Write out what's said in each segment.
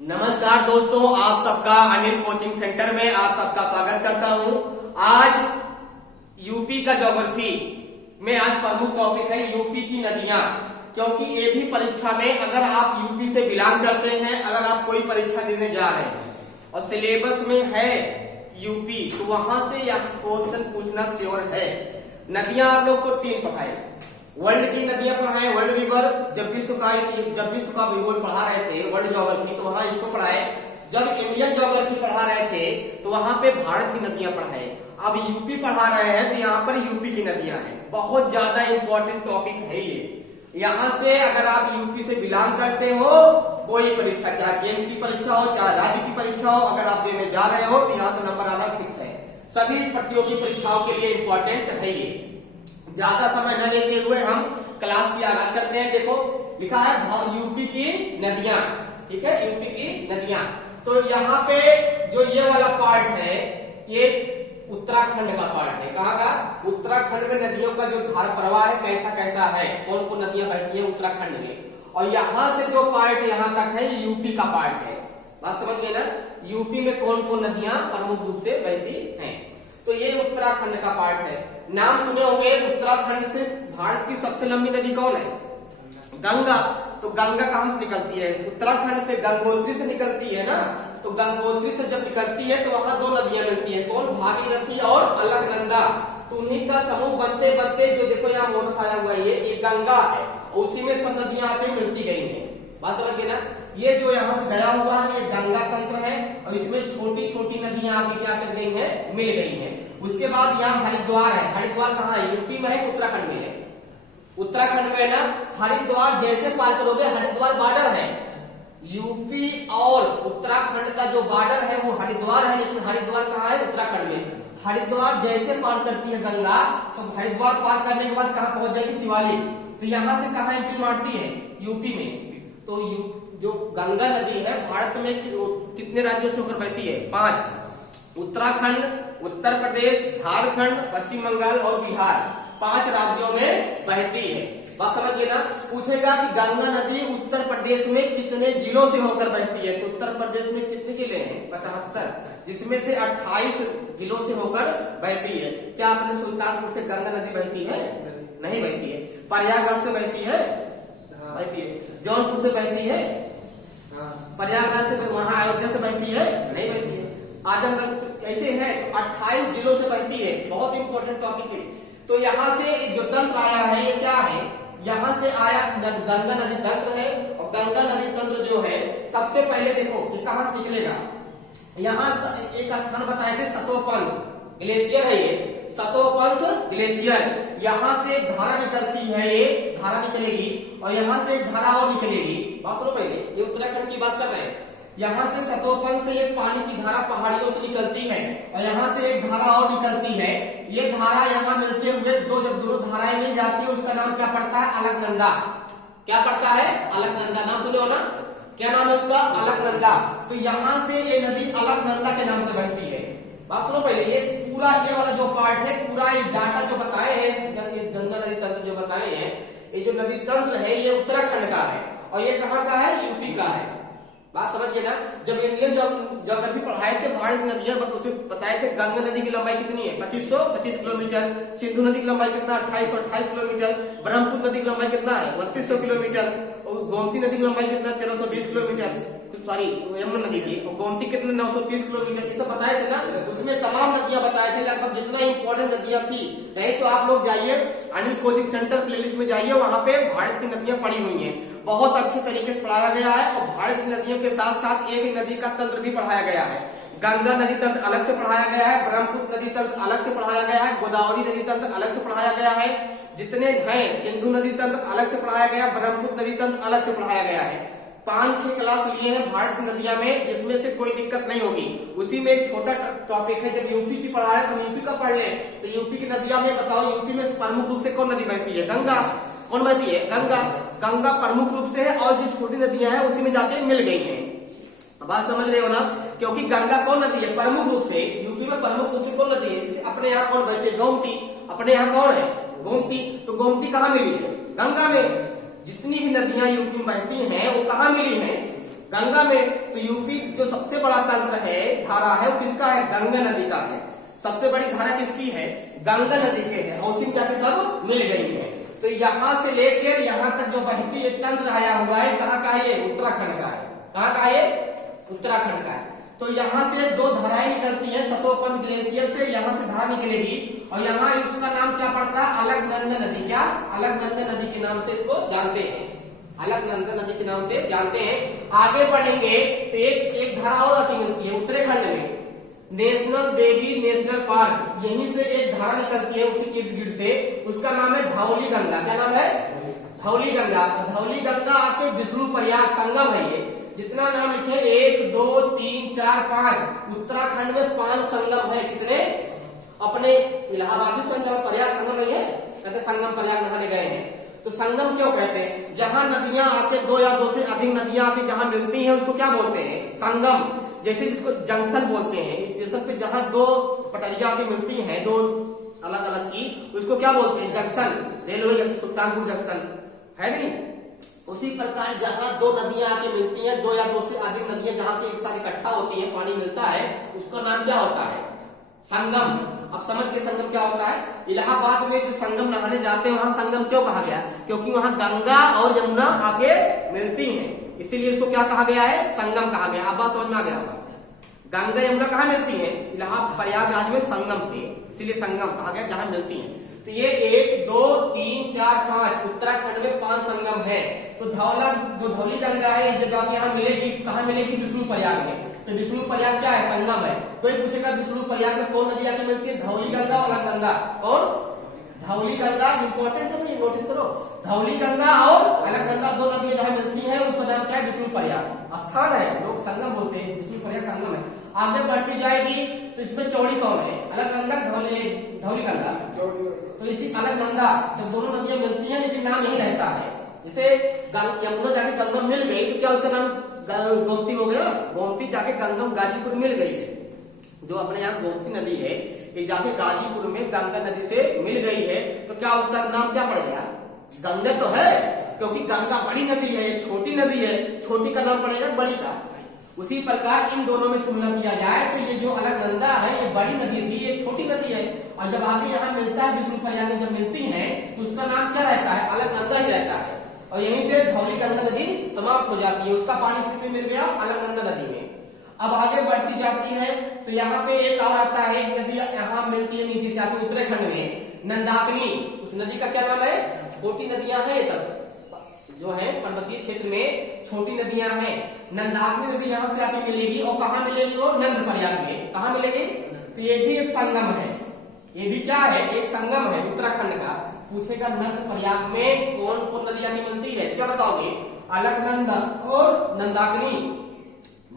नमस्कार दोस्तों, आप सबका अनिल कोचिंग सेंटर में आप सबका स्वागत करता हूं। आज यूपी का ज्योग्राफी में आज प्रमुख टॉपिक है यूपी की नदियां, क्योंकि ये भी परीक्षा में अगर आप यूपी से बिलोंग करते हैं, अगर आप कोई परीक्षा देने जा रहे हैं और सिलेबस में है यूपी, तो वहां से यह क्वेश्चन पूछना श्योर है। नदियां आप लोग को 3 पढ़ाए, वर्ल्ड की नदियां पढ़ाए, वर्ल्ड रिवर। जब विश्व का भूगोल पढ़ा रहे थे वर्ल्ड ज्योग्राफी, तो वहां इसको पढ़ाए। जब इंडियन ज्योग्राफी पढ़ा रहे थे तो वहां पे भारत की नदियां पढ़ाए। अब यूपी पढ़ा रहे हैं तो यहाँ पर यूपी की नदियां हैं। बहुत ज्यादा इंपॉर्टेंट टॉपिक है ये। यहाँ से अगर आप यूपी से बिलोंग करते हो, कोई परीक्षा, चाहे केंद्र की परीक्षा हो चाहे राज्य की परीक्षा हो, अगर आप देने जा रहे हो तो यहाँ से नंबर आना फिक्स है। सभी प्रतियोगी परीक्षाओं के लिए इंपॉर्टेंट है ये। ज्यादा समय न लेते हुए हम क्लास की आगाज करते हैं। देखो लिखा है यूपी की नदियां, ठीक है, यूपी की नदियां। तो यहाँ पे जो ये वाला पार्ट है ये उत्तराखंड का पार्ट है। कहाँ का? उत्तराखंड में नदियों का जो धार प्रवाह है कैसा कैसा है, कौन कौन नदियां बहती है उत्तराखंड में। और यहाँ से जो पार्ट यहाँ तक है ये यूपी का पार्ट है। बात समझ गए ना? यूपी में कौन कौन नदियां प्रमुख रूप से बहती हैं। तो ये उत्तराखंड का पार्ट है। नाम सुने होंगे, उत्तराखंड से भारत की सबसे लंबी नदी कौन है? गंगा। तो गंगा कहां से निकलती है? उत्तराखंड से गंगोत्री से निकलती है ना। तो गंगोत्री से जब निकलती है तो वहां 2 नदियां मिलती है, कौन? भागीरथी और अलकनंदा। तो उन्हीं का समूह बनते बनते जो देखो यहाँ मोटर आया हुआ है ये गंगा है, उसी में सब नदियां आके मिलती गई है। बात समझ गए ना? ये जो यहाँ से गया हुआ है ये गंगा तंत्र है और इसमें छोटी छोटी नदियां आके क्या कर गई है? मिल गई है। उसके बाद यहाँ हरिद्वार है। हरिद्वार कहाँ है? यूपी में है, उत्तराखंड में है? उत्तराखंड में ना। हरिद्वार जैसे पार करोगे, हरिद्वार बॉर्डर है। यूपी और उत्तराखंड का जो बॉर्डर है वो हरिद्वार है, लेकिन हरिद्वार कहाँ है? उत्तराखंड में। हरिद्वार जैसे पार करती है गंगा, तो हरिद्वार पार करने के बाद कहाँ पहुंच जाएगी? शिवालिक। तो यहाँ से कहाँ एंट्री मारती है? यूपी में। तो जो गंगा नदी है भारत में कितने राज्यों से होकर बहती है? 5। उत्तराखंड, उत्तर प्रदेश, झारखंड, पश्चिम बंगाल और बिहार, 5 राज्यों में बहती है। बात समझ गए ना? पूछेगा कि गंगा नदी उत्तर प्रदेश में कितने जिलों से होकर बहती है? तो उत्तर प्रदेश में कितने जिले हैं? 75, जिसमें से 28 जिलों से होकर बहती है। क्या आपने सुल्तानपुर से गंगा नदी बहती है? नहीं बहती है। प्रयागराज से बहती है? बहती है। जौनपुर से बहती है? प्रयागराज से, वहां अयोध्या से बहती है? नहीं बहती है। आजमगढ़ ऐसे है, 28 जिलों से बहती है। बहुत इंपॉर्टेंट टॉपिक है। तो यहाँ से जो तंत्र आया है ये क्या है? यहाँ से आया गंगा नदी तंत्र है। और गंगा नदी तंत्र जो है सबसे पहले देखो ये कहां से निकलेगा। यहाँ एक स्थान बताए थे, सतोपंथ ग्लेशियर है ये, सतोपंथ ग्लेशियर। यहाँ से धारा निकलती है, ये धारा निकलेगी और यहाँ से एक धारा और निकलेगी। बात सुनो पहले, ये उत्तराखंड की बात कर रहे हैं। यहाँ से सतोपंथ से एक पानी की धारा पहाड़ियों से निकलती है और यहाँ से एक धारा और निकलती है। ये धारा यहाँ मिलते हुए जब दोनों धाराएं मिल जाती है उसका नाम क्या पड़ता है? अलकनंदा। क्या पड़ता है? अलकनंदा। नाम सुने हो ना? क्या नाम है उसका? अलकनंदा। तो यहाँ से ये नदी अलकनंदा के नाम से बहती है। बात सुनो पहले, ये पूरा ये वाला जो पार्ट है, पूरा ये डाटा जो बताए हैं, गंगा नदी तंत्र जो बताए हैं, ये जो नदी तंत्र है ये उत्तराखंड का है और ये कहाँ का है? यूपी का है। बात समझ गए ना? जब इंडियन ज्योग्राफी पढ़ाए थे भारत नदियां, उसमें बताए थे गंगा नदी की लंबाई कितनी है? 2525 किलोमीटर। सिंधु नदी की लंबाई कितना? 2828 किलोमीटर। ब्रह्मपुत्र नदी की लंबाई कितना है? 3200 किलोमीटर। और गोमती नदी की लंबाई कितना? 1320 किलोमीटर। सॉरी, यमुना नदी की। और गोमती कितने? 930 किलोमीटर। ये सब बताए थे ना? उसमें तमाम नदियां बताए थे, लगभग जितना इंपॉर्टेंट नदियां थी। नहीं तो आप लोग जाइए अनिल कोचिंग सेंटर प्लेलिस्ट में जाइए, वहां पे भारत की नदियां पड़ी हुई है। बहुत अच्छे तरीके से पढ़ाया गया है और भारत की नदियों के साथ साथ एक नदी का तंत्र भी पढ़ाया गया है। गंगा नदी तंत्र अलग से पढ़ाया गया है, ब्रह्मपुत्र नदी तंत्र अलग से पढ़ाया गया है, गोदावरी नदी तंत्र अलग से पढ़ाया गया है। जितने हैं, सिंधु नदी तंत्र अलग से पढ़ाया गया, ब्रह्मपुत्र नदी तंत्र अलग से पढ़ाया गया है। 5-6 क्लास लिए हैं भारत की नदियां में, जिसमें से कोई दिक्कत नहीं होगी। उसी में एक छोटा टॉपिक है, जब यूपी की पढ़ा है तो यूपी का पढ़ ले। तो यूपी की नदियां में बताओ, यूपी में प्रमुख रूप से कौन नदी बहती है? गंगा। कौन बहती है? गंगा। गंगा प्रमुख रूप से है और जो छोटी नदियां हैं उसी में जाके मिल गई हैं। बात समझ रहे हो ना? क्योंकि गंगा कौन नदी है? प्रमुख रूप से यूपी में प्रमुख रूप से कौन नदी है? अपने यहाँ कौन बहती है? गोमती। अपने यहाँ कौन है? गोमती। तो गोमती कहाँ मिली है? गंगा में। जितनी भी नदियां यूपी में बहती हैं वो कहाँ मिली हैं? गंगा में। तो यूपी जो सबसे बड़ा तंत्र है, धारा है, वो किसका है? गंगा नदी का है। सबसे बड़ी धारा किसकी है? गंगा नदी के है, और उसी में जाके सब मिल गई है। तो यहां से लेकर यहां तक जो बहती एक तंत्र आया हुआ है, कहाँ का है ये? उत्तराखंड का है। कहाँ का है? उत्तराखंड का है। तो यहाँ से दो धाराएं निकलती हैं सतोपंथ ग्लेशियर से, यहाँ से धारा निकलेगी, और यहाँ इसका नाम क्या पड़ता है? अलकनंदा नदी। क्या? अलकनंदा नदी के नाम से इसको जानते हैं, अलकनंदा नदी के नाम से जानते हैं। आगे बढ़ेंगे तो एक धारा और आती मिलती है उत्तराखंड में, नेशनल देवी नेशनल पार्क, यहीं से एक धारा निकलती है उसी के गिर्द से, उसका नाम है धौली गंगा। क्या नाम है? धौली गंगा। धौली गंगा आके विष्णु प्रयाग संगम है ये। जितना नाम लिखे 1 2 3 4 5, उत्तराखंड में 5 संगम है। कितने? अपने इलाहाबादी संगम, प्रयाग संगम नहीं है, कहते संगम प्रयाग नहाने गए हैं। तो संगम क्यों कहते हैं? जहां नदियां आके दो या दो से अधिक नदियां आके जहां मिलती हैं उसको क्या बोलते हैं? संगम। जैसे जिसको जंक्शन बोलते हैं, स्टेशन पे जहां दो पटरियां आके मिलती हैं, दो अलग अलग की, उसको क्या बोलते हैं? Junction. Railway junction, Sultanpur junction है नहीं? उसी प्रकार जहां दो नदियां आके मिलती हैं, दो या दो से अधिक नदियां जहां पे एक साथ इकट्ठा होती है, पानी मिलता है, उसका नाम क्या होता है? संगम। अब समझ के संगम क्या होता है? इलाहाबाद में जो संगम नहाने जाते हैं वहां संगम क्यों कहा गया? क्योंकि वहां गंगा और यमुना आके मिलती हैं, इसीलिए इसको क्या कहा गया है? संगम कहा गया। अब बात समझ में आ गया होगा। गंगा यमुना कहाँ मिलती है? इलाहाबाद प्रयागराज में संगम पे, इसीलिए संगम कहा गया जहां मिलती है। तो ये 1 2 3 4 5 उत्तराखंड में 5 संगम है। तो जो धौली गंगा है ये जगह यहाँ मिलेगी, कहाँ मिलेगी? विष्णु प्रयाग में। तो विष्णु प्रयाग क्या है? संगम है। कोई पूछेगा विष्णु प्रयाग में कौन नदी आके मिलती है? धौली गंगा और अलकनंदा। कौन? धौली गंगा इंपॉर्टेंट है, नोटिस करो। धौली गंगा और अलकनंदा दो नदियां जहां मिलती हैं उसका नाम क्या है? विष्णु प्रयाग स्थान है, लोग संगम बोलते हैं, विष्णु प्रयाग संगम है। आगे बढ़ती जाएगी तो इसमें चौड़ी कौन है? अलकनंदा, धौली गंगा। तो इसी अलकनंदा जब दोनों नदियां मिलती हैं लेकिन नाम यही रहता है। जैसे यमुना जाके गंगम मिल गई तो क्या उसका नाम गोमती हो गया? गोमती जाके गंगम गाजीपुर मिल गई है। जो अपने यहाँ गोमती नदी है ये जाके गाजीपुर में गंगा नदी से मिल गई है, तो क्या उसका नाम क्या पड़ गया? गंगा तो है, क्योंकि गंगा बड़ी नदी है, छोटी नदी है, छोटी का नाम पड़ेगा बड़ी का। उसी प्रकार इन दोनों में तुलना किया जाए तो ये जो अलकनंदा है ये बड़ी नदी थी, ये छोटी नदी है, और जब आगे यहाँ मिलता है विष्णु प्रयाग में जब मिलती है तो उसका नाम क्या रहता है? अलकनंदा ही रहता है। और यहीं से धौली गंगा नदी समाप्त हो जाती है, उसका पानी किसमें मिल गया? अलकनंदा नदी में। अब आगे बढ़ती जाती है तो यहाँ पे एक और आता है, एक नदी यहाँ मिलती है नीचे से आके उत्तराखंड में, नंदाकिनी। उस नदी का क्या नाम है? छोटी नदियां हैं सब जो है पर्वतीय क्षेत्र में छोटी नदियां हैं। नंदाकिनी नदी यहाँ से आके मिलेगी, और कहाँ मिलेगी? वो नंद प्रयाग में। कहाँ मिलेगी? तो ये भी एक संगम है, ये भी क्या है? एक संगम है उत्तराखंड का। पूछेगा नंद प्रयाग में कौन कौन नदियां मिलती है, क्या बताओगे? अलकनंदा और नंदाकिनी।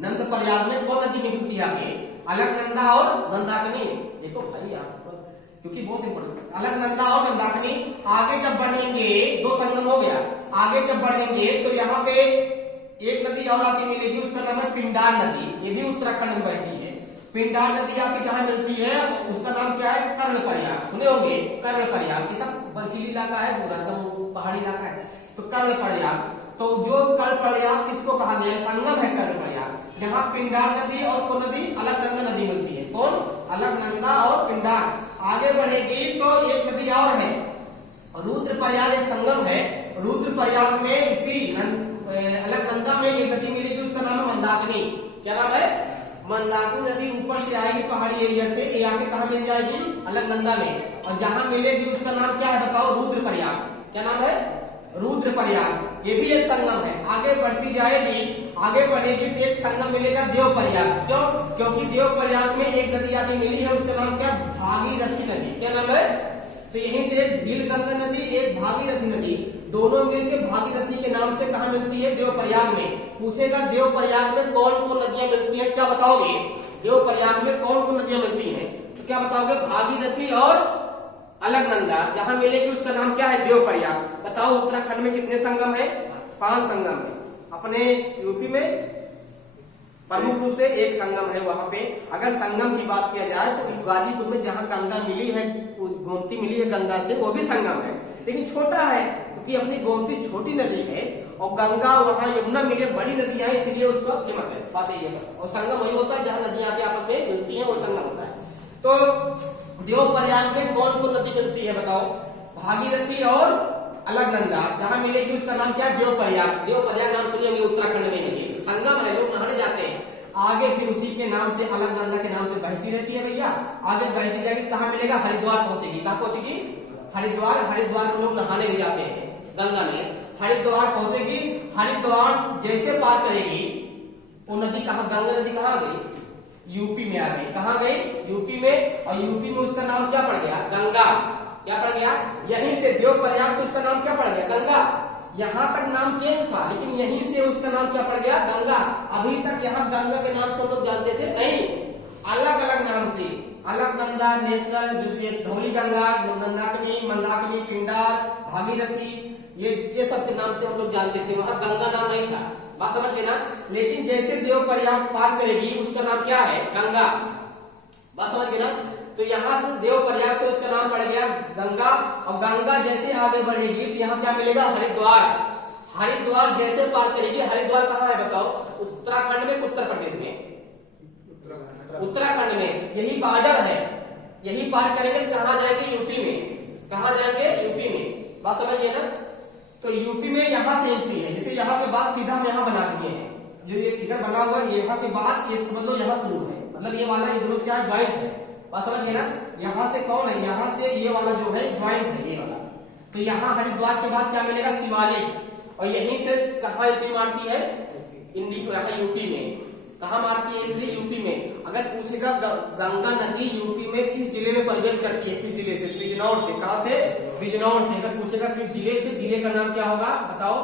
नंद प्रयाग में कौन नदी मिलती है? आगे अलकनंदा और नंदाकिनी। देखो भाई यहाँ क्योंकि बहुत इंपॉर्टेंट, अलकनंदा और नंदाकिनी। आगे जब बढ़ेंगे, दो संगम हो गया, आगे जब बढ़ेंगे तो यहाँ पे एक नदी और आके मिलेगी, उसका नाम है पिंडार नदी। ये भी उत्तराखंड में बहती है। पिंडार नदी आके जहाँ मिलती है उसका नाम क्या है? कर्णप्रयाग। सुने होंगे कर्णप्रयाग। ये सब बर्फीली इलाका है, पूरा एकदम पहाड़ी इलाका है। तो कर्णप्रयाग, तो जो कर्णप्रयाग किसको कहा गया? संगम है कर्णप्रयाग। यहाँ पिंडार नदी और कौन नदी? अलकनंदा नदी मिलती है। कौन? अलकनंदा और पिंडार। आगे बढ़ेगी तो एक नदी और है, रुद्रप्रयाग, एक संगम है। रुद्रप्रयाग में इसी अलकनंदा में एक नदी मिलेगी, उसका नाम है मंदाकिनी। क्या नाम है? मंदाकिनी नदी ऊपर से आएगी पहाड़ी एरिया से, ये आके कहा मिल जाएगी? अलकनंदा में। और जहां मिलेगी उसका नाम क्या है बताओ? रुद्रप्रयाग। क्या नाम है? रुद्रप्रयाग। ये भी एक संगम है। आगे बढ़ती जाएगी, आगे बढ़ेगी तो एक संगम मिलेगा देवप्रयाग। क्यों? क्योंकि देवप्रयाग में एक नदी आगे मिली है, उसका नाम क्या? भागीरथी नदी। क्या नाम है? तो यहीं से एक भीलगंगा नदी, एक भागीरथी नदी, दोनों मिलकर भागीरथी के नाम से कहा मिलती है? देवप्रयाग में। पूछेगा देवप्रयाग में कौन कौन नदियां मिलती है, क्या बताओगे? देवप्रयाग में कौन कौन नदियां मिलती है? तो क्या बताओगे? भागीरथी और अलकनंदा। जहां मिलेगी उसका नाम क्या है? देवप्रयाग। बताओ उत्तराखंड में कितने संगम है? 5 संगम है। अपने यूपी में प्रमुख रूप से एक संगम है वहां पे। अगर संगम की बात किया जाए तो गाजीपुर में जहां गंगा मिली है, गोमती मिली है गंगा से, वो भी संगम है, लेकिन छोटा है क्योंकि अपनी गोमती छोटी नदी है और गंगा वहां यमुना मिले, बड़ी नदियां हैं इसलिए उसका फेमस है। बात ये है। और संगम वही होता है जहां नदियां आके आपस में मिलती हैं, वो संगम होता है। तो देवप्रयाग में कौन कौन नदी मिलती है बताओ? भागीरथी और अलकनंदा जहां मिलेगी उसका नाम क्या है? देवप्रयाग। देवप्रयाग नाम सुनिए, उत्तराखंड में है, ये संगम है, लोग नहाने जाते हैं। आगे फिर उसी के नाम से अलकनंदा के नाम से बहती रहती है भैया, आगे बहती जाएगी, कहां मिलेगा? हरिद्वार पहुंचेगी। कहां पहुंचेगी? हरिद्वार। हरिद्वार में लोग नहाने भी जाते हैं गंगा में। हरिद्वार पहुंचेगी, हरिद्वार जैसे पार करेगी वो नदी कहां? गंगा नदी कहां गई? यूपी में आ गई। कहां गई? यूपी में। और यूपी में उसका नाम क्या पड़ गया? गंगा। क्या पड़ गया? यहीं से देवप्रयाग से उसका नाम क्या पड़ गया? गंगा। यहां तक नाम चेंज था, लेकिन यहीं से उसका नाम क्या पड़ गया? गंगा। अभी तक यहाँ गंगा के नाम से लोग जानते थे नहीं, अलग अलग नाम से, अलकनंदा, नेत्रल, धौली गंगा, मंदाकिनी, मंदाकिनी, पिंडार, भागीरथी, ये सब के नाम से हम लोग जानते थे। वहां गंगा नाम नहीं था, बात समझ गए ना। लेकिन जैसे देवप्रयाग पार करेगी उसका नाम क्या है? गंगा। बात समझ गए ना। तो यहाँ से देवप्रयाग से उसका नाम पड़ गया गंगा। और गंगा जैसे आगे बढ़ेगी तो यहाँ क्या मिलेगा? हरिद्वार। हरिद्वार जैसे पार करेगी, हरिद्वार कहाँ है बताओ? उत्तराखंड में, उत्तर प्रदेश में? उत्तराखंड में। यही बॉर्डर है, यही पार करेंगे तो कहाँ जाएंगे? यूपी में। कहाँ जाएंगे? यूपी में। बात समझिए ना। तो यूपी में यहाँ से एंट्री है, जैसे यहाँ के बाद सीधा हम यहाँ बना दिए हैं, जो ये फिगर बना हुआ है यहाँ के बाद ये समझ लो यहाँ शुरू है, मतलब ये वाला ये दोनों क्या है? ज्वाइंट है। बात समझिए ना। यहाँ से कौन है? यहाँ से ये वाला जो है ज्वाइंट है, ये वाला। तो यहाँ हरिद्वार के बाद क्या मिलेगा? शिवालिक। और यहीं से कहाँ एंट्री मारती है? यहाँ यूपी में। कहाँ मारती है एंट्री? यूपी में। अगर पूछेगा गंगा नदी यूपी में किस जिले में प्रवेश करती है? किस जिले से? बिजनौर से। कहाँ से? बिजनौर से। अगर पूछेगा किस जिले से, जिले का नाम क्या होगा बताओ?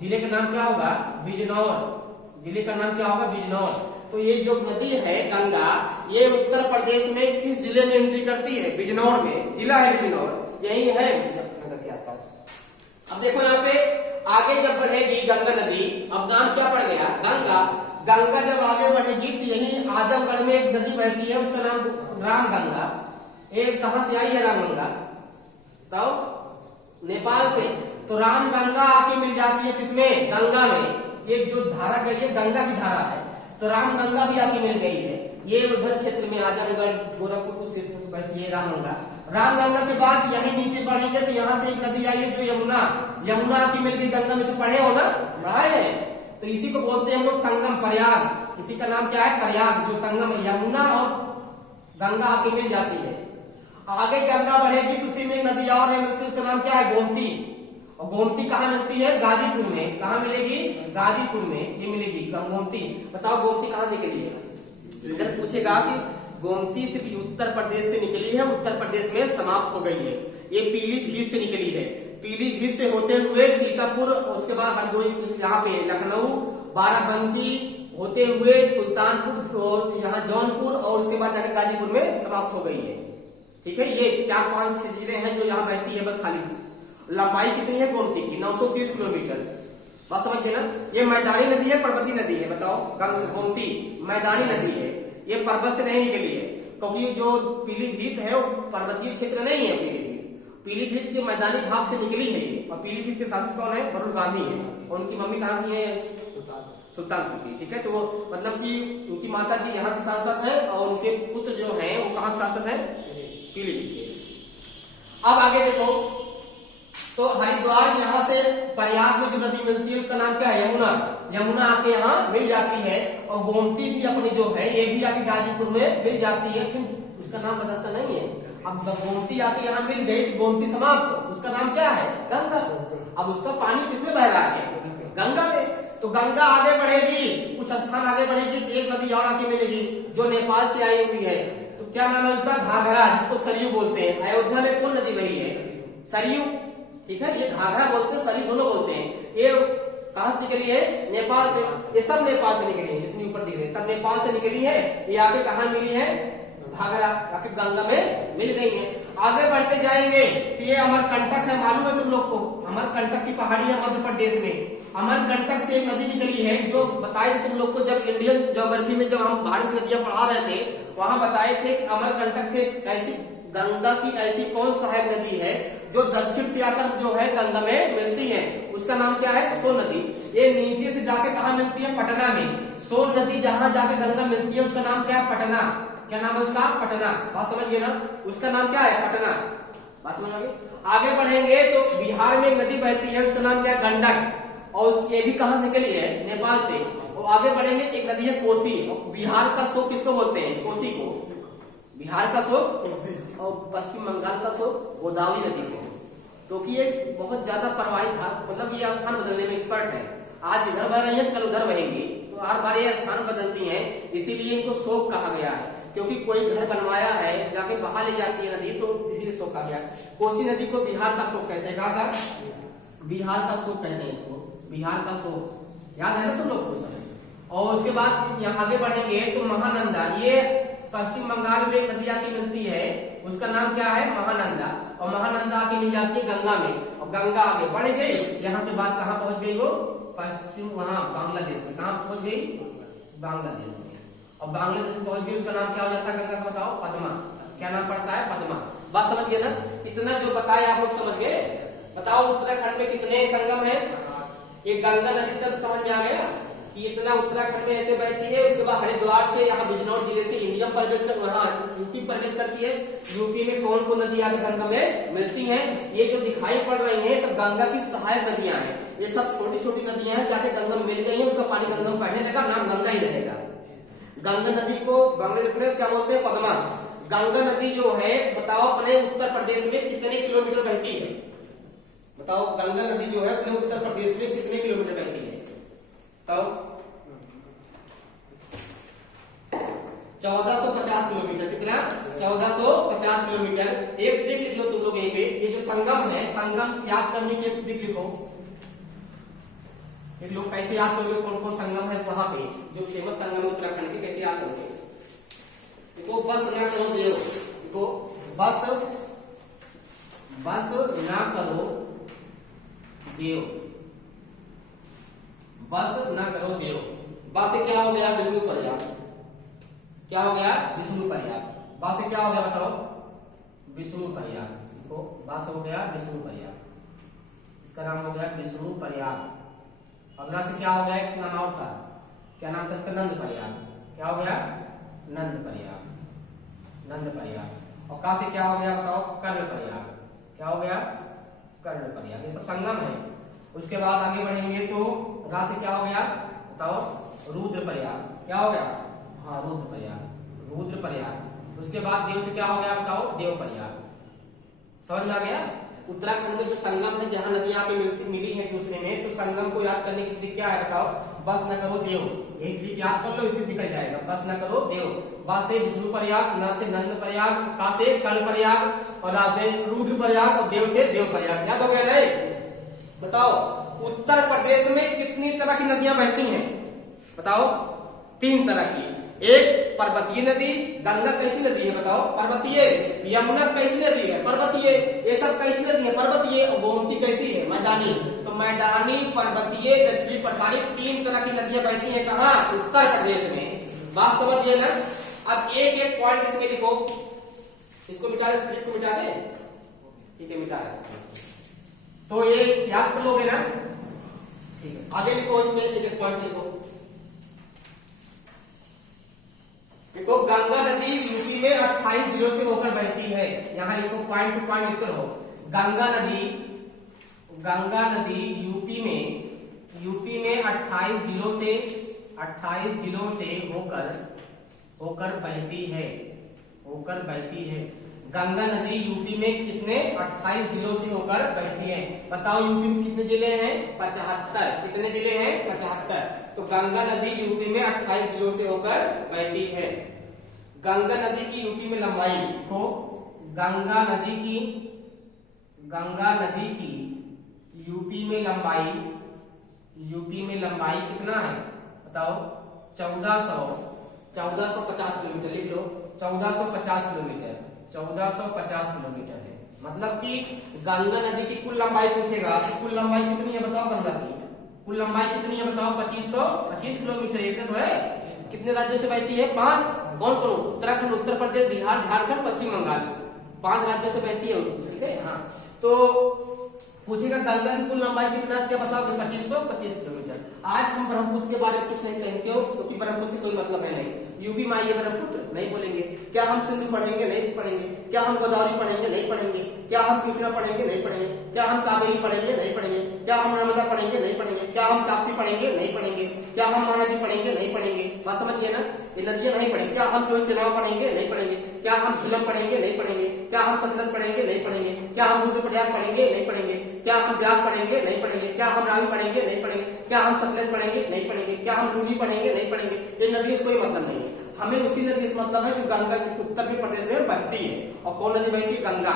जिले का नाम क्या होगा? बिजनौर। जिले का नाम क्या होगा? बिजनौर। तो ये जो नदी है गंगा, ये उत्तर प्रदेश में किस जिले में एंट्री करती है? बिजनौर में। जिला है बिजनौर, यही है नगर के आसपास। अब देखो यहाँ पे आगे जब बढ़ेगी गंगा नदी, अब नाम क्या पड़ गया? गंगा। गंगा जब आगे बढ़ेगी तो यही आजमगढ़ में एक नदी बहती है, उसका नाम रामगंगा। एक कहां से आई है रामगंगा? तो नेपाल से। तो रामगंगा आके मिल जाती है किसमें? गंगा में। एक जो धारा गई है गंगा की धारा है, तो रामगंगा भी आके मिल गई है। ये उधर क्षेत्र में आजमगढ़, गोरखपुर उस क्षेत्र में बहती है रामगंगा। रामगंगा के बाद यही नीचे बढ़ेंगे तो यहाँ से एक नदी आई है जो यमुना। यमुना आके मिल गई गंगा में। तो पढ़े हो ना, पढ़ाए है। तो इसी को बोलते हैं हम लोग संगम, प्रयाग। इसी का नाम क्या है? प्रयाग। जो संगम है, यमुना और गंगा आके मिल जाती है। आगे गंगा बढ़ेगी तो उसी में नदी और है मिलती है, उसका नाम क्या है? गोमती। और गोमती कहाँ मिलती है? गाजीपुर में। कहाँ मिलेगी? गाजीपुर में ये मिलेगी गोमती। बताओ गोमती कहाँ निकली है? अगर पूछेगा कि गोमती से उत्तर प्रदेश से निकली है, उत्तर प्रदेश में समाप्त हो गई है। ये पीलीभीत से निकली है, पीलीभीत से होते हुए सीतापुर, उसके बाद हरदोई, यहाँ पे लखनऊ, बाराबंकी होते हुए सुल्तानपुर और यहाँ जौनपुर, और उसके बाद जाकर गाजीपुर में समाप्त हो गई है। ठीक है, ये 4-5 जिले हैं जो यहाँ बहती है बस खाली। लंबाई कितनी है गोमती की? 930 किलोमीटर। बात समझ गए ना। ये मैदानी नदी है, पर्वतीय नदी है? बताओ। गोमती मैदानी नदी है, ये पर्वत से नहीं निकली है, क्योंकि जो पीलीभीत है वो पर्वतीय क्षेत्र नहीं है। पीलीभीत के मैदानी भाग से निकली है ये। और पीलीभीत के शासक कौन है? वरुण गांधी है। और उनकी मम्मी कहाँ की है? सुल्तानपुर की। ठीक है, तो मतलब कि उनकी माता जी यहाँ के सांसद है और उनके पुत्र जो है वो कहाँ के सांसद है? पीलीभीत के। अब आगे देखो, तो हरिद्वार यहाँ से प्रयाग में जो नदी मिलती है उसका नाम क्या है? यमुना। यमुना आके यहाँ मिल जाती है। और गोमती भी अपनी जो है ये भी आके गाजीपुर में मिल जाती है, फिर उसका नाम बदलता नहीं है। अब गोमती आके यहाँ मिल गई, गोमती समाप्त, उसका नाम क्या है? गंगा। अब उसका पानी किसमें बह रहा है? गंगा में। तो गंगा आगे बढ़ेगी, कुछ स्थान आगे बढ़ेगी तो एक नदी और आके मिलेगी जो नेपाल से आई हुई है। तो क्या नाम है उसका? घाघरा, जिसको सरयू बोलते हैं। अयोध्या में कौन नदी बही है? सरयू। ठीक है, ये घाघरा बोलते हैं, सरयू दोनों बोलते हैं। ये कहां से निकली है? नेपाल से। ये सब नेपाल से निकली है, जितनी ऊपर दिख रही है सब नेपाल से निकली है। ये आगे कहां मिली है? घाघरा, आके गंगा में मिल गई है। आगे बढ़ते जाएंगे तो ये अमरकंटक है, मालूम है तुम लोग को? अमरकंटक की पहाड़ी है मध्य प्रदेश में। अमरकंटक से एक नदी निकली है, जो बताए थे तुम लोग को जब इंडियन ज्योग्राफी में जब हम भारत की नदियां पढ़ा रहे थे, वहां बताए थे अमरकंटक से कैसी गंगा की ऐसी कौन सहायक नदी है जो दक्षिण से आकर जो है गंगा में मिलती है, उसका नाम क्या है? सोन नदी। ये नीचे से जाके कहा मिलती है? पटना में। सोन नदी जहां जाके गंगा मिलती है उसका नाम क्या है? पटना। क्या नाम है उसका? पटना। बात समझिए ना, उसका नाम क्या है? पटना। बात समझ आगे? आगे बढ़ेंगे तो बिहार में एक नदी बहती है, उसका नाम क्या है? गंडक। और ये भी कहां से निकली है? नेपाल से। और आगे बढ़ेंगे, एक नदी है कोसी। बिहार का शोक किसको बोलते हैं? कोसी को। बिहार का शोक और पश्चिम बंगाल का शोक गोदावरी नदी को। क्योंकि ये बहुत ज्यादा प्रवाहित था, मतलब ये स्थान बदलने में एक्सपर्ट है। आज इधर बह रही है, कल उधर बहेंगी, तो हर बार ये स्थान बदलती हैं, इसीलिए इनको शोक कहा गया है। क्योंकि कोई घर बनवाया है, जाके बहा ले जाती है नदी, तो इसीलिए शोक कहा गया। कोसी नदी को बिहार का शोक कहते हैं। कहा था? बिहार का शोक कहते हैं इसको, बिहार का शोक। याद है ना तुम लोग को? और उसके बाद यहाँ आगे बढ़ेंगे तो महानंदा, ये पश्चिम बंगाल में एक नदी आके मिलती है, उसका नाम क्या है? महानंदा। और महानंदा आके मिल जाती है गंगा में, और गंगा आगे बढ़ गई, यहाँ पे बात कहाँ पहुंच गई? वो पश्चिम, वहां बांग्लादेश में। कहाँ पहुंच गई? बांग्लादेश में। और बांग्लादेश में पहुंच गई, उसका नाम क्या हो जाता है गंगा का? बताओ। पद्मा। क्या नाम पड़ता है? पद्मा। बात समझ गए ना? इतना जो बताया आप लोग समझ गए? बताओ उत्तराखंड में कितने संगम है? ये गंगा नदी तक समझ में आ गया कि इतना उत्तराखंड में ऐसे बहती है। उसके बाद हरिद्वार से यहाँ बिजनौर जिले से इंडिया प्रवेश कर, वहाँ यूपी प्रवेश करती है। यूपी में कौन कौन नदी आके गंगा में मिलती हैं? ये जो दिखाई पड़ रही हैं सब गंगा की सहायक नदियां हैं। ये सब छोटी छोटी नदियां हैं, जाके गंगा में मिल गई है, उसका पानी गंगा में बहने लगा, नाम गंगा ही रहेगा। गंगा नदी को बांग्लादेश में क्या बोलते हैं? पद्मा। गंगा नदी जो है, बताओ अपने उत्तर प्रदेश में कितने किलोमीटर बहती है? बताओ, गंगा नदी जो है अपने उत्तर प्रदेश में कितने किलोमीटर बहती है? बताओ। 1450 किलोमीटर। कितना? 1450 किलोमीटर। एक ट्रिक लिख लो तुम लोग यहीं पे, ये जो संगम है, संगम याद करने की एक ट्रिक लिखो। एक लोग कैसे याद करोगे कौन कौन संगम है वहां पे, जो फेमस संगम है उत्तराखंड के, कैसे याद करोगे? देखो, बस ना करो देव। देखो, बस ना करो देव, बस ना करो देव। बस से क्या हो गया? विष्णु पर्याग। क्या हो गया? विष्णु पर्याग। बस से क्या हो गया? बताओ। विष्णु पर्याग। देखो, बस हो गया विष्णु पर्याग, इसका नाम हो गया विष्णु पर्याग। अगला से क्या हो गया? एक नाम और था, क्या नाम था इसका? नंद पर्याग। क्या हो गया? नंद पर्याग, नंद पर्याग। और का से क्या हो गया? बताओ। कर्ण पर्याग। क्या हो गया? कर्ण पर्याग। ये सब संगम है। उसके बाद आगे बढ़ेंगे तो रा से क्या हो गया? बताओ। रुद्र प्रयाग। क्या हो गया? हाँ, रुद्र प्रयाग, रुद्र प्रयाग। उसके बाद देव से क्या हो गया? बताओ। देव प्रयाग। समझ में आ गया? उत्तराखंड में जो संगम है, जहां नदियां पे मिली है दूसरे में, तो संगम को याद करने की ट्रिक क्या है? बताओ। बस न करो देव, यही ट्रिक याद कर लो, इससे निकल जाएगा। बस न करो देव। बा से विष्णु प्रयाग, न से नंद प्रयाग, का से कर्ण प्रयाग, और रा से रुद्र प्रयाग, और देव से देव प्रयाग। याद हो गया नहीं? बताओ, उत्तर प्रदेश में कितनी तरह की नदियां बहती हैं? बताओ। 3 तरह की। एक पर्वतीय नदी, गंगा कैसी नदी है? बताओ। पर्वतीय। यमुना कैसी नदी है? पर्वतीय। ये सब कैसी नदी है? पर्वतीय। गोमती कैसी है? मैदानी। तो मैदानी, पर्वतीय, दक्षिणी पठारी, 3 तरह की नदियां बहती हैं। कहाँ? उत्तर प्रदेश में। बात समझिए ना? अब एक एक पॉइंट इसमें लिखो। इसको मिटा दे, ट्रिक को मिटा दे। ठीक है, मिटा दे। तो ये याद कर लोगे ना? ठीक है, आगे लिखो, इसमें एक एक पॉइंट लिखो। देखो, गंगा नदी यूपी में 28 जिलों से होकर बहती है। यहाँ लिखो, पॉइंट टू पॉइंट लिखते रहो। गंगा नदी यूपी में 28 जिलों से होकर बहती है। गंगा नदी यूपी में कितने? 28 जिलों से होकर बहती है। बताओ, यूपी में कितने जिले हैं? 75। कितने जिले हैं? 75। तो गंगा नदी यूपी में 28 जिलों से होकर बहती है। गंगा नदी की यूपी में लंबाई को, गंगा नदी की यूपी में लंबाई कितना है? बताओ। 1450 किलोमीटर। लिख लो, 1450 किलोमीटर। 1450 किलोमीटर है। मतलब कि गंगा नदी की कुल लंबाई पूछेगा, कुल लंबाई कितनी है? बताओ। गंगा की कुल लंबाई कितनी है? बताओ। 2525 किलोमीटर। ये तो है। कितने राज्यों से बहती है? 5। कौन कौन? उत्तराखंड, उत्तर प्रदेश, बिहार, झारखंड, पश्चिम बंगाल। 5 राज्यों से बहती है, ठीक है। हाँ, तो पूछेगा गंगा की कुल लंबाई कितना, क्या बताओगे? 2525 किलोमीटर। आज हम ब्रह्मपुत्र के बारे में कुछ नहीं कहेंगे, क्यों? क्योंकि ब्रह्मपुत्र से कोई मतलब है नहीं। यूपी में आइए ब्रह्मपुत्र नहीं बोलेंगे। क्या हम सिंधु पढ़ेंगे? नहीं पढ़ेंगे। क्या हम गोदावरी पढ़ेंगे? नहीं पढ़ेंगे। क्या हम कृष्णा पढ़ेंगे? नहीं पढ़ेंगे। क्या हम कावेरी पढ़ेंगे? नहीं पढ़ेंगे। क्या हम नर्मदा पढ़ेंगे? नहीं पढ़ेंगे। क्या हम ताप्ती पढ़ेंगे? नहीं पढ़ेंगे। क्या हम महानदी पढ़ेंगे? नहीं पढ़ेंगे। बात समझिए ना, ये नदियां नहीं पढ़ेंगे। क्या हम जो चुनाव पढ़ेंगे? नहीं पढ़ेंगे। क्या हम झीलम पढ़ेंगे? नहीं पढ़ेंगे। क्या हम सतलज पढ़ेंगे? नहीं पढ़ेंगे। क्या हम रुद्रप्रयाग पढ़ेंगे? नहीं पढ़ेंगे। क्या हम व्यास पढ़ेंगे? नहीं पढ़ेंगे। क्या हम रावी पढ़ेंगे? नहीं पढ़ेंगे। क्या हम सतलज पढ़ेंगे? नहीं पढ़ेंगे। क्या हम लूनी पढ़ेंगे? नहीं पढ़ेंगे। ये नदी से कोई मतलब नहीं है। हमें उसी नदी से मतलब है जो गंगा के उत्तर प्रदेश में बहती है। और कौन नदी बहती है? गंगा।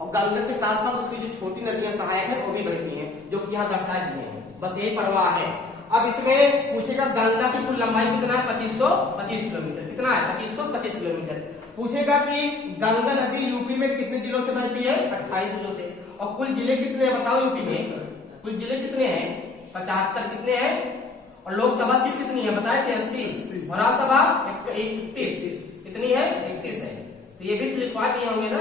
और गंगा के साथ साथ उसकी जो छोटी नदियां सहायक है वो भी बहती हैं, जो कि यहाँ दर्शाए हुए हैं। बस यही प्रवाह है। अब इसमें पूछेगा गंगा की कुल लंबाई कितना है? 2525 किलोमीटर। कितना है? 2525 किलोमीटर। पूछेगा कि गंगा नदी यूपी में कितने जिलों से बहती है? 28 जिलों से। और कुल जिले कितने हैं बताओ यूपी में? कुल जिले कितने हैं? 75। कितने हैं? और लोकसभा सीट कितनी है बताए थे? 80। और राज्यसभा 31। कितनी है? 31 है। तो ये भी लिखवा दिए होंगे ना।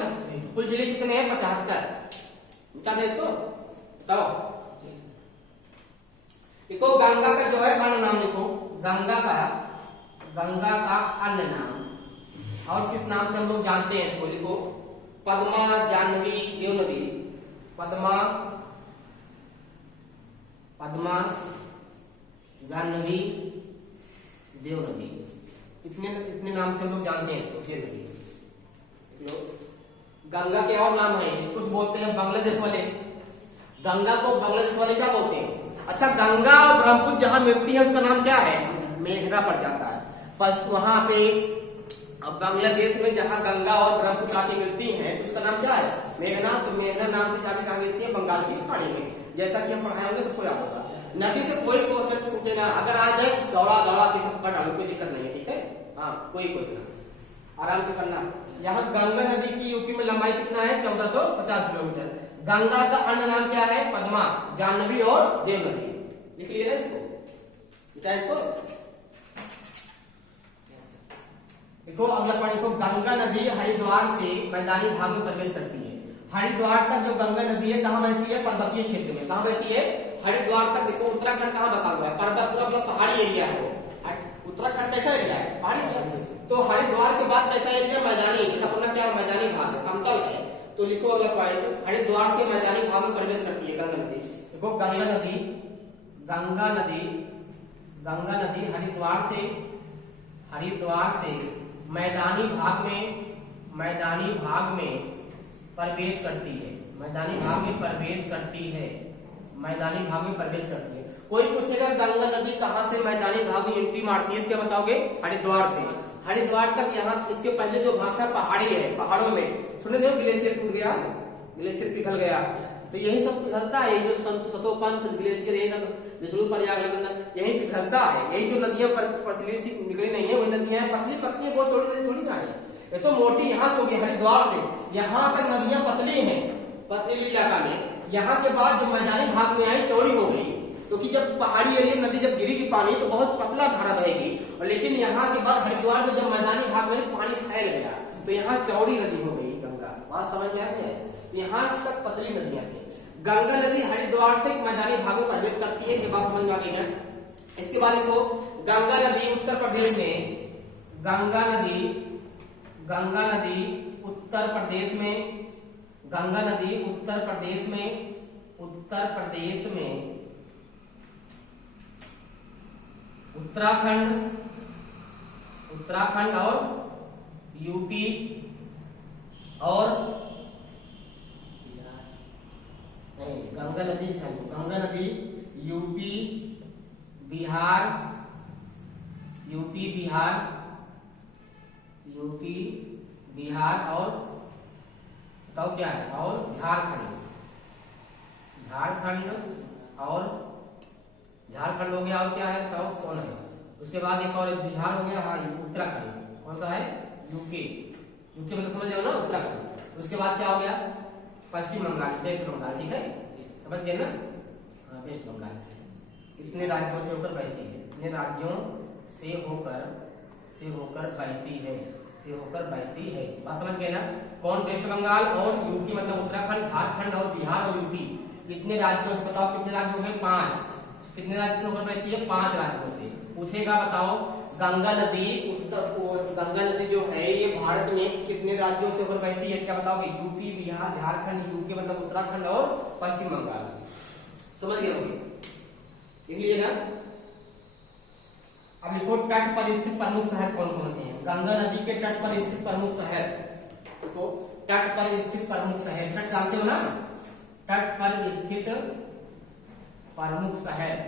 कुल जिले कितने हैं? 75। क्या दे इसको बताओ? देखो गंगा का जो है अन्य नाम लिखो। गंगा का अन्य नाम, और किस नाम से हम लोग जानते हैं इसको लिखो। पद्मा, जाह्नवी, देवनदी। पद्मा, जाह्नवी, देवनदी। इतने नाम से हम लोग जानते हैं इसको। देवनदी। गंगा के और नाम है, इसको बोलते हैं बांग्लादेश वाले। गंगा को बांग्लादेश वाले क्या बोलते हैं? अच्छा, गंगा और ब्रह्मपुत्र जहां मिलती है उसका नाम क्या है? मेघना पड़ जाता है। फर्स्ट वहां पे अब बांग्लादेश में जहां गंगा और ब्रह्मपुत्र आके मिलती हैं तो उसका नाम क्या है? मेघना। तो मेघना नाम से जाके कहां मिलती है? बंगाल की खाड़ी में। जैसा कि हम पढ़ाए होंगे, सबको याद होगा। नदी से कोई क्वेश्चन छूटे ना, अगर आ जाए दौड़ा के सबका डालो, कोई दिक्कत नहीं है, ठीक है। हाँ, कोई क्वेश्चन आराम से करना। यहाँ गंगा नदी की यूपी में लंबाई कितना है? 1450 किलोमीटर। गंगा का अन्य नाम क्या है? पद्मा, जाह्नवी और देवनदी। लिख लिए ना इसको? बेटा इसको देखो। अगला पॉइंट देखो। गंगा नदी हरिद्वार से मैदानी भाग में प्रवेश करती है। हरिद्वार तक जो गंगा नदी है कहाँ बहती है? पर्वतीय क्षेत्र में। कहाँ बहती है? हरिद्वार तक। देखो उत्तराखंड कहाँ बसा हुआ है? पर्वत, पूरा जो पहाड़ी एरिया है। उत्तराखंड कैसा एरिया है? पहाड़ी एरिया। तो हरिद्वार के बाद कैसा एरिया? मैदानी। अपना क्या है? मैदानी भाग है, समतल है। तो लिखो अगला पॉइंट। हरिद्वार से मैदानी भाग में प्रवेश करती है गंगा नदी। देखो गंगा नदी हरिद्वार से मैदानी भाग में प्रवेश करती है। मैदानी भाग में प्रवेश करती है। कोई पूछेगा गंगा नदी कहां से मैदानी भाग में एंट्री मारती है? क्या बताओगे? हरिद्वार से। हरिद्वार तक यहाँ इसके पहले जो भाग था पहाड़ी है, पहाड़ों में सुन रहे हो, ग्लेशियर टूट गया, ग्लेशियर पिघल गया। तो यही सब पिघलता है, ये जो सतोपंथ ग्लेशियर, यही सब विष्णु प्रयाग यही पिघलता है। यही जो नदियां पतली सी निकली नहीं है, वही नदियां पतली पतली, बहुत थोड़ी ना है। ये तो मोटी यहाँ से होगी हरिद्वार से। यहाँ तक नदियां पतली हैं, पथरीली इलाका में। यहाँ के बाद जो मैदानी भाग में आई चौड़ी हो गई, क्योंकि जब पहाड़ी एरिया नदी जब गिरेगी पानी तो बहुत पतला धारा बहेगी। और लेकिन यहाँ के बाद हरिद्वार में जब मैदानी भाग में पानी फैल गया तो यहाँ चौड़ी नदी हो गई गंगा। बात समझ में आ गया है? यहाँ तक पतली नदियां थी। गंगा नदी हरिद्वार से मैदानी भाग में प्रवेश करती है, ये बात समझ में आ गई ना। इसके बाद देखो गंगा नदी उत्तर प्रदेश में, गंगा नदी उत्तर प्रदेश में उत्तराखंड और यूपी और गंगा नदी यूपी बिहार और बताओ क्या है? और झारखंड हो गया। और क्या है बताओ? कौन है? उसके बाद एक और बिहार हो गया। हाँ, उत्तराखंड। कौन सा है? यूके मतलब समझ रहे हो ना, उत्तराखंड। उसके बाद क्या हो गया? पश्चिम बंगाल, वेस्ट बंगाल। ठीक है, समझ गए ना? हाँ, वेस्ट बंगाल। इतने राज्यों से होकर बहती है, से होकर बहती है। बात समझ गए ना? कौन? वेस्ट बंगाल और यूपी मतलब उत्तराखंड, झारखंड और बिहार और यूपी, इतने राज्यों से। बताओ कितने राज्य हो गए? 5। कितने राज्य से होकर बहती है? 5 राज्यों से। पूछेगा बताओ गंगा नदी गंगा नदी जो है ये भारत में कितने राज्यों से होकर बहती है? क्या बताओगे? यूपी, बिहार, झारखंड, यूपी मतलब उत्तराखंड और पश्चिम बंगाल। समझ गए होंगे? लिख लिए ना? अब लिखो तट पर स्थित प्रमुख शहर कौन कौन से हैं? गंगा नदी के तट पर स्थित प्रमुख शहर। तो तट पर स्थित प्रमुख शहर, तट जानते हो ना? तट पर स्थित प्रमुख शहर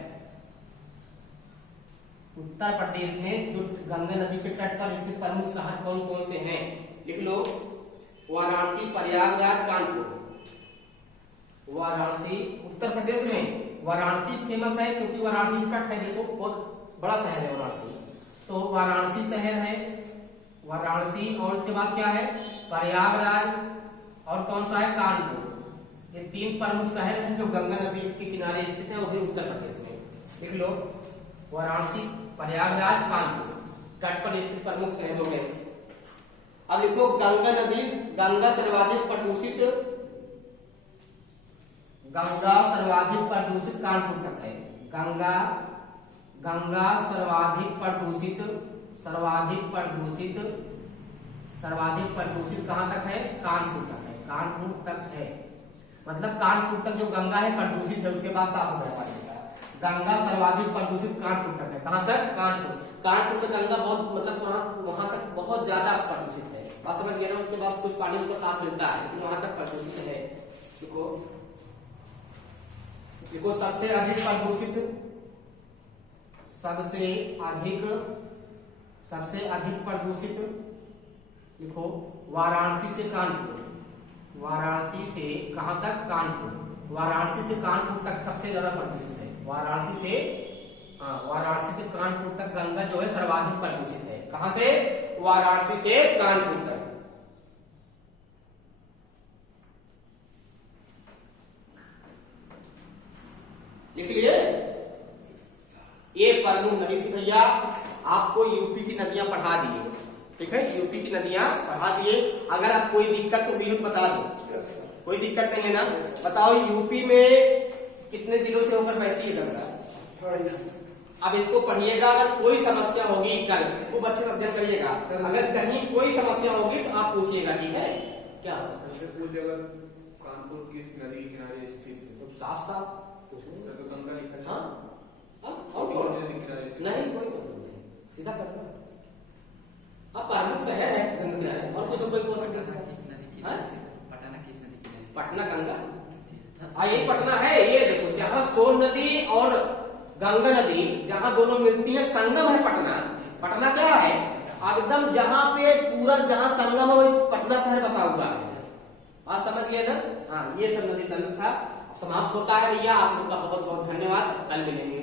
उत्तर प्रदेश में जो गंगा नदी के तट पर स्थित प्रमुख शहर कौन कौन से हैं? लिख लो वाराणसी, प्रयागराज, कानपुर। वाराणसी उत्तर प्रदेश में वाराणसी फेमस है क्योंकि वाराणसी तट है, देखो बहुत बड़ा शहर है वाराणसी। तो वाराणसी शहर है, वाराणसी। और उसके बाद क्या है? प्रयागराज और कौन सा है? कानपुर। ये 3 प्रमुख शहर हैं जो गंगा नदी के किनारे स्थित है, वो भी उत्तर प्रदेश में। लिख लो वाराणसी, प्रयागराज, कानपुर तट पर स्थित प्रमुख शहर हो गए। अब लिखो गंगा नदी, गंगा सर्वाधिक प्रदूषित कानपुर तक है। गंगा सर्वाधिक प्रदूषित कहां तक है? कानपुर तक है। कानपुर तक है मतलब कानपुर तक जो गंगा है प्रदूषित है, उसके बाद साफ हो जाएगा। गंगा सर्वाधिक प्रदूषित कानपुर तक है। कहां तक? कानपुर। कानपुर में गंगा बहुत मतलब वहां तक बहुत ज्यादा प्रदूषित है। बात समझ गए ना? उसके बाद कुछ पानी उसको साफ मिलता है, लेकिन वहां तक प्रदूषित है। देखो सबसे अधिक प्रदूषित लिखो वाराणसी से कानपुर। वाराणसी से कहां तक? कानपुर। वाराणसी से कानपुर तक सबसे ज्यादा प्रदूषित है। वाराणसी से कानपुर तक गंगा जो है सर्वाधिक प्रदूषित है। कहां से? वाराणसी से कानपुर तक। लिख लिए? ये प्रमुख नदी थी भैया, आपको यूपी की नदियां पढ़ा दिए। ठीक है, यूपी की नदियां पढ़ा दिए। अगर आप कोई दिक्कत तो म्यूट बता दो, कोई दिक्कत नहीं है ना? बताओ यूपी में कितने दिनों से होकर बहती है गंगा? अब इसको पढ़िएगा, अगर कोई समस्या होगी कल खूब अच्छे से अध्ययन करिएगा। अगर कहीं कोई समस्या होगी तो आप पूछिएगा, ठीक है? क्या कानपुर किस नदी किनारे स्थित है? तो साफ तो गंगा लिखा है। हाँ और नदी किनारे स्थित नहीं, कोई मतलब नहीं, सीधा करना। अब प्रमुख शहर है गंगा किनारे, और कुछ कोई बोल सकता है? पटना गंगा, ये पटना है। ये देखो जहाँ सोन नदी और गंगा नदी जहाँ दोनों मिलती है, संगम है पटना। पटना क्या है? एकदम जहाँ पे पूरा जहाँ संगम है वो पटना शहर बसा हुआ है। बात समझ गए ना? हाँ, ये सब नदी तंत्र था, समाप्त होता है भैया। आप लोग का बहुत बहुत धन्यवाद। कल मिलेंगे।